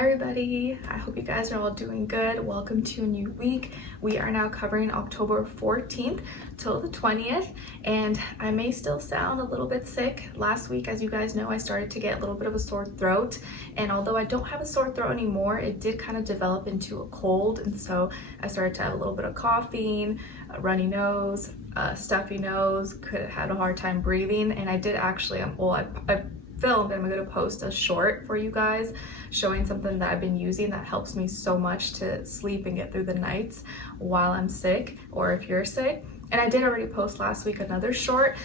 everybody, I hope you guys are all doing good. Welcome to a new week. We are now covering October 14th till the 20th, and I may still sound a little bit sick. Last week, as you guys know, I started to get a little bit of a sore throat, and although I don't have a sore throat anymore, it did kind of develop into a cold, and so I started to have a little bit of coughing, a runny nose, stuffy nose, had a hard time breathing, and I did actually, I filmed and I'm going to post a short for you guys showing something that I've been using that helps me so much to sleep and get through the nights while I'm sick, or if you're sick. And I did already post last week another short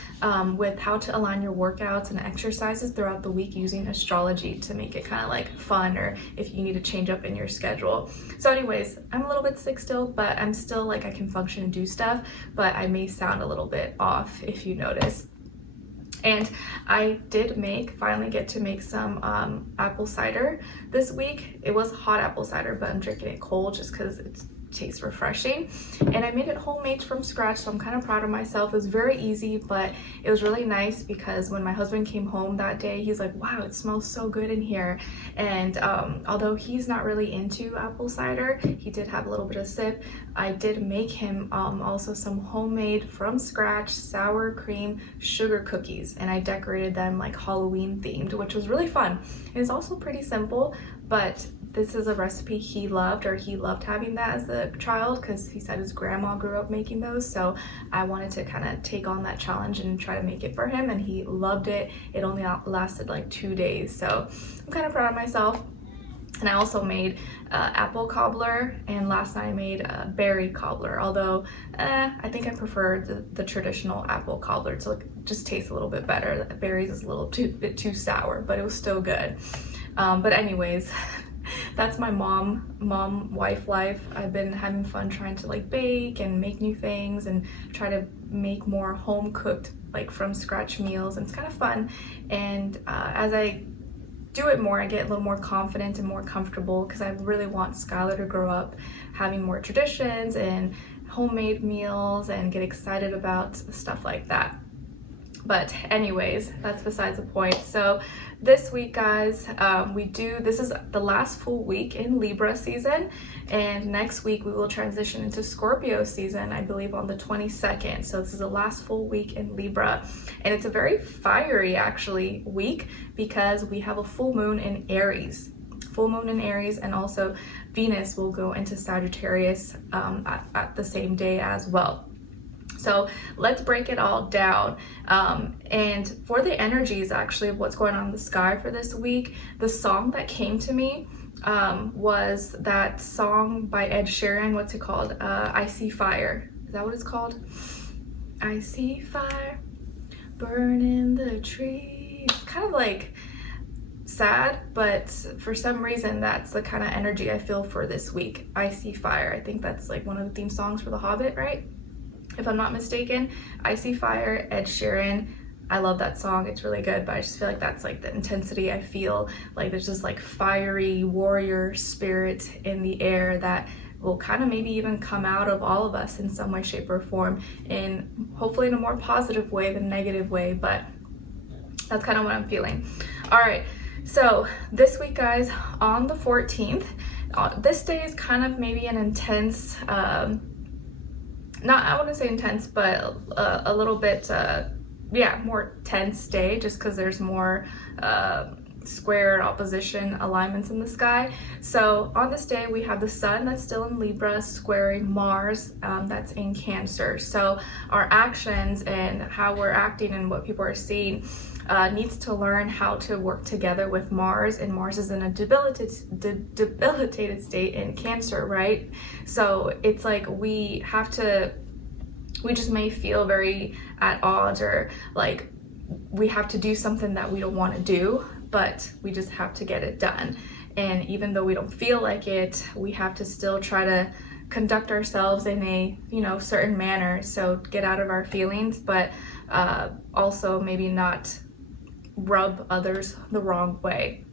with how to align your workouts and exercises throughout the week using astrology to make it kind of like fun, or if you need to change up in your schedule. So anyways, I'm a little bit sick still, but I'm still like I can function and do stuff, but I may sound a little bit off if you notice. And I did finally get to make some apple cider this week. It was hot apple cider, but I'm drinking it cold just because it tastes refreshing. And I made it homemade from scratch, so I'm kind of proud of myself. It was very easy, but it was really nice because when my husband came home that day, he's like, wow, it smells so good in here. And although he's not really into apple cider, he did have a little bit of sip. I did make him also some homemade from scratch sour cream sugar cookies, and I decorated them like Halloween themed, which was really fun. It's also pretty simple, but this is a recipe he loved, or he loved having that as a child because he said his grandma grew up making those. So I wanted to kind of take on that challenge and try to make it for him, and he loved it. It only lasted like 2 days, so I'm kind of proud of myself. And I also made apple cobbler, and last night I made berry cobbler, although I think I prefer the traditional apple cobbler to just taste a little bit better. The berries is a little bit too sour, but it was still good. But anyways, that's my wife life. I've been having fun trying to like bake and make new things and try to make more home cooked, like from scratch meals, and it's kind of fun. And as I do it more, I get a little more confident and more comfortable because I really want Skylar to grow up having more traditions and homemade meals and get excited about stuff like that. But anyways, that's besides the point. So this week, guys, this is the last full week in Libra season, and next week we will transition into Scorpio season, I believe on the 22nd. So this is the last full week in Libra, and it's a very fiery actually week because we have a full moon in Aries. And also Venus will go into Sagittarius at the same day as well. So let's break it all down. And for the energies actually of what's going on in the sky for this week, the song that came to me was that song by Ed Sheeran. What's it called? I See Fire. Is that what it's called? I see fire burning the trees. It's kind of like sad, but for some reason that's the kind of energy I feel for this week. I see fire. I think that's like one of the theme songs for The Hobbit, right? If I'm not mistaken. I See Fire, Ed Sheeran. I love that song. It's really good, but I just feel like that's like the intensity I feel. Like there's this like fiery warrior spirit in the air that will kind of maybe even come out of all of us in some way, shape, or form, in hopefully in a more positive way than negative way, but that's kind of what I'm feeling. All right, so this week, guys, on the 14th, this day is kind of maybe an intense, I wouldn't say intense, but a little bit, more tense day, just because there's more square and opposition alignments in the sky. So on this day, we have the sun that's still in Libra squaring Mars that's in Cancer. So our actions and how we're acting and what people are seeing needs to learn how to work together with Mars, and Mars is in a debilitated state in Cancer, right? So it's like we just may feel very at odds, or like we have to do something that we don't want to do, but we just have to get it done. And even though we don't feel like it, we have to still try to conduct ourselves in a certain manner, so get out of our feelings, but also maybe not rub others the wrong way.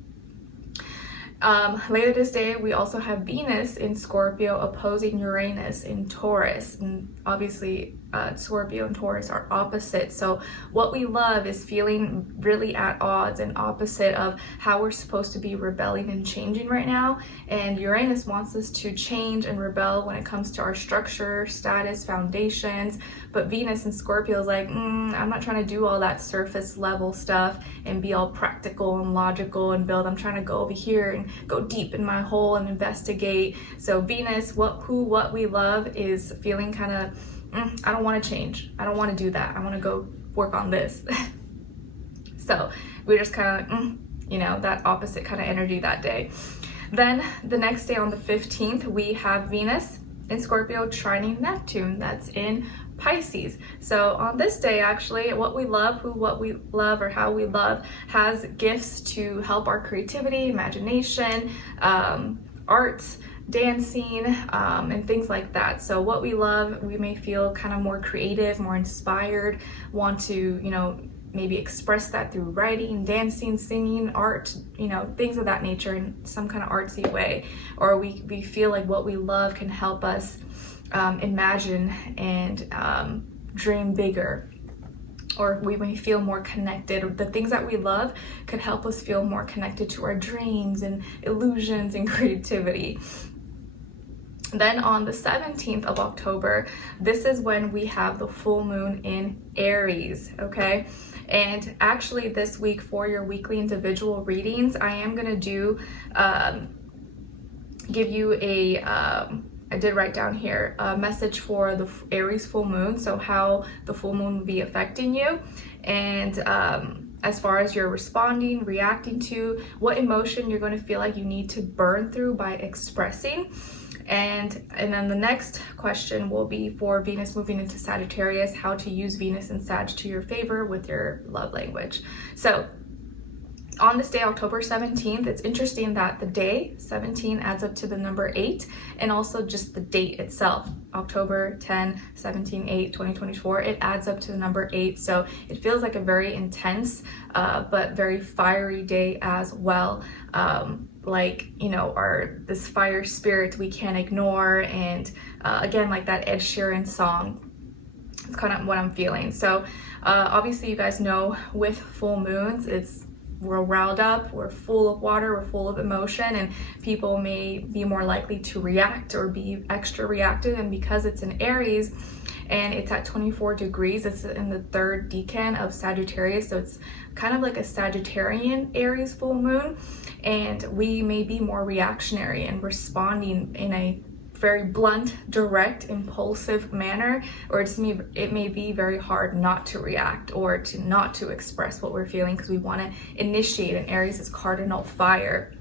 Later this day, we also have Venus in Scorpio opposing Uranus in Taurus, and obviously Scorpio and Taurus are opposite. So what we love is feeling really at odds and opposite of how we're supposed to be rebelling and changing right now. And Uranus wants us to change and rebel when it comes to our structure, status, foundations. But Venus and Scorpio is like, I'm not trying to do all that surface level stuff and be all practical and logical and build. I'm trying to go over here and go deep in my hole and investigate. So Venus, what we love is feeling kind of, I don't want to change. I don't want to do that. I want to go work on this. So we're just kind of, that opposite kind of energy that day. Then the next day on the 15th, we have Venus in Scorpio trining Neptune. That's in Pisces. So on this day, actually, what we love, or how we love has gifts to help our creativity, imagination, arts, dancing, and things like that. So what we love, we may feel kind of more creative, more inspired, want to, maybe express that through writing, dancing, singing, art, things of that nature in some kind of artsy way. Or we feel like what we love can help us imagine and dream bigger. Or we may feel more connected, or the things that we love could help us feel more connected to our dreams and illusions and creativity. Then on the 17th of October, this is when we have the full moon in Aries, okay? And actually this week for your weekly individual readings, I am gonna give you I did write down here a message for the Aries full moon, so how the full moon will be affecting you, and as far as you're responding, reacting to, what emotion you're going to feel like you need to burn through by expressing. And then the next question will be for Venus moving into Sagittarius, how to use Venus and Sag to your favor with your love language. So on this day, October 17th, it's interesting that the day 17 adds up to the number 8, and also just the date itself, October 10, 17, 8, 2024, it adds up to the number 8. So it feels like a very intense, but very fiery day as well. This fire spirit we can't ignore. And again, like that Ed Sheeran song, it's kind of what I'm feeling. So obviously you guys know with full moons, we're riled up, we're full of water, we're full of emotion, and people may be more likely to react or be extra reactive. And because it's in Aries and it's at 24 degrees, it's in the third decan of Sagittarius, so it's kind of like a Sagittarian Aries full moon, and we may be more reactionary and responding in a very blunt, direct, impulsive manner, or it may be very hard not to react or not to express what we're feeling, because we want to initiate, and Aries is cardinal fire.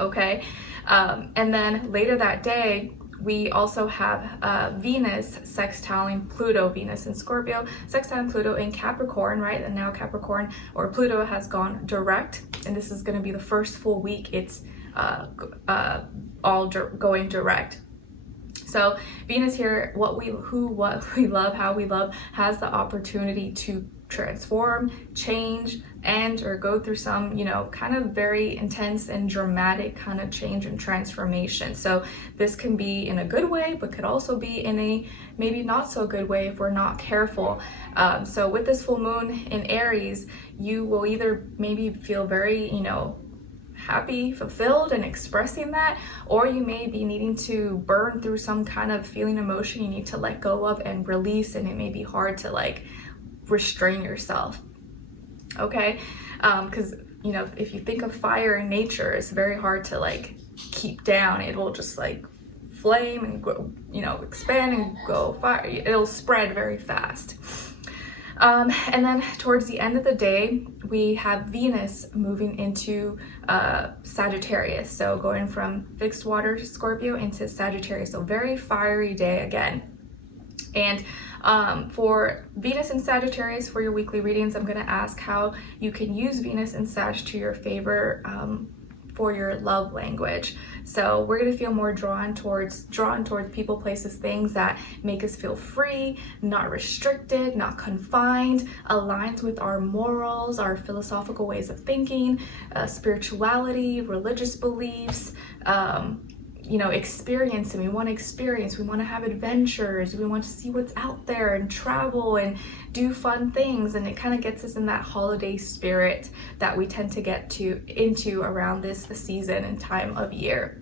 Okay, and then later that day we also have Venus sextiling Pluto, Venus in Scorpio, sextiling Pluto in Capricorn, right? And now Capricorn, or Pluto, has gone direct, and this is going to be the first full week it's going direct. So Venus here, what we love, how we love, has the opportunity to transform, change, or go through some, kind of very intense and dramatic kind of change and transformation. So this can be in a good way, but could also be in a maybe not so good way if we're not careful. So with this full moon in Aries, you will either maybe feel very, happy, fulfilled, and expressing that, or you may be needing to burn through some kind of feeling, emotion you need to let go of and release, and it may be hard to restrain yourself. Okay, because if you think of fire in nature, it's very hard to keep down. It will just flame and go, expand and go fire. It'll spread very fast. And then towards the end of the day, we have Venus moving into Sagittarius. So going from fixed water Scorpio into Sagittarius. So very fiery day again. And for Venus and Sagittarius, for your weekly readings, I'm going to ask how you can use Venus and Sag to your favor for your love language. So we're going to feel more drawn towards people, places, things that make us feel free, not restricted, not confined, aligned with our morals, our philosophical ways of thinking, spirituality, religious beliefs, you know, experience, and we want to experience, we want to have adventures, we want to see what's out there and travel and do fun things, and it kind of gets us in that holiday spirit that we tend to get into around this season and time of year.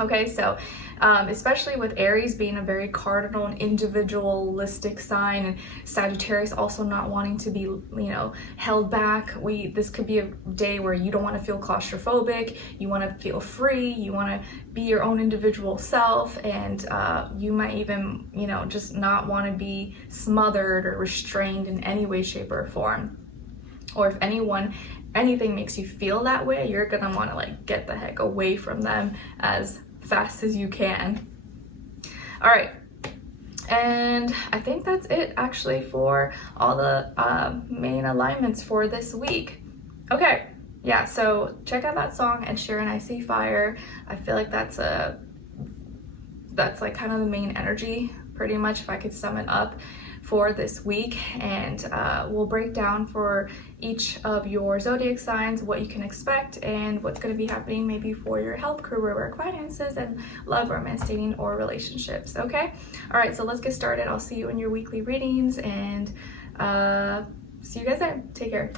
Okay, so especially with Aries being a very cardinal and individualistic sign, and Sagittarius also not wanting to be, you know, held back, this could be a day where you don't want to feel claustrophobic, you want to feel free, you want to be your own individual self, and you might even, you know, just not want to be smothered or restrained in any way, shape, or form. Or if anything makes you feel that way, you're gonna want to like get the heck away from them as fast as you can. All right, and I think that's it actually for all the main alignments for this week. Okay, yeah, so check out that song, Ed Sheeran, I See Fire. I feel like that's like kind of the main energy, pretty much, if I could sum it up for this week. And we'll break down for each of your zodiac signs what you can expect and what's going to be happening maybe for your health, career, work, finances, and love, romance, dating, or relationships. Okay, all right, so let's get started. I'll see you in your weekly readings, and see you guys there. Take care.